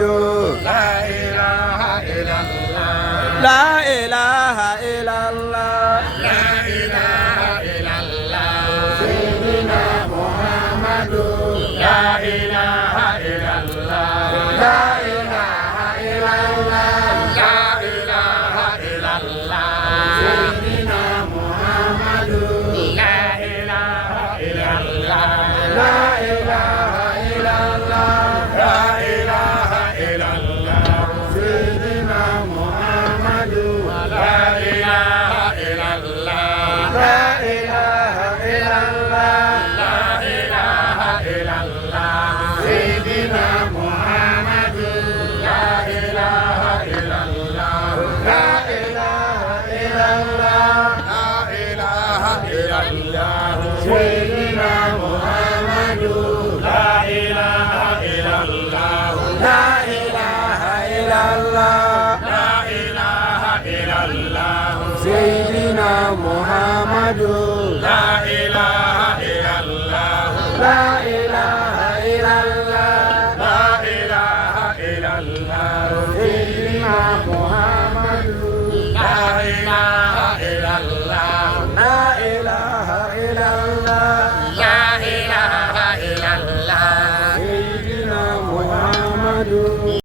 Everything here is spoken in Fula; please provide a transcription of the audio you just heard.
মুহাম্মাদু লা ইলাহা ইল্লাল্লাহ লা ইলাহা ইল্লাল্লাহ লা ইলাহা ইল্লাল্লাহ সাইয়্যিদিনা মুহাম্মাদু লা ইলাহা ইল্লাল্লাহ লা ইলাহা ইল্লাল্লাহ লা ইলাহা ইল্লাল্লাহ সাইয়্যিদিনা মুহাম্মাদু লা ইলাহা ইল্লাল্লাহ লা ইলাহা ইল্লাল্লাহ লা ইলাহা ইল্লাল্লাহ সাইয়্যিদিনা মুহাম্মাদু লা ইলাহা ইল্লাল্লাহ লা ইলাহা ইল্লাল্লাহ লা ইলাহা ইল্লাল্লাহ সাইয়্যিদিনা মুহাম্মাদু লা ইলাহা ইল্লাল্লাহ লা ইলাহা ইল্লাল্লাহ লা ইলাহা ইল্লাল্লাহ সাইয়্যিদিনা মুহাম্মাদু লা ইলাহা ইল্লাল্লাহ লা ইলাহা ইল্লাল্লাহ লা ইলাহা ইল্লাল্লাহ সাইয়্যিদিনা মুহাম্মাদু লা ইলাহা ইল্লাল্লাহ লা ইলাহা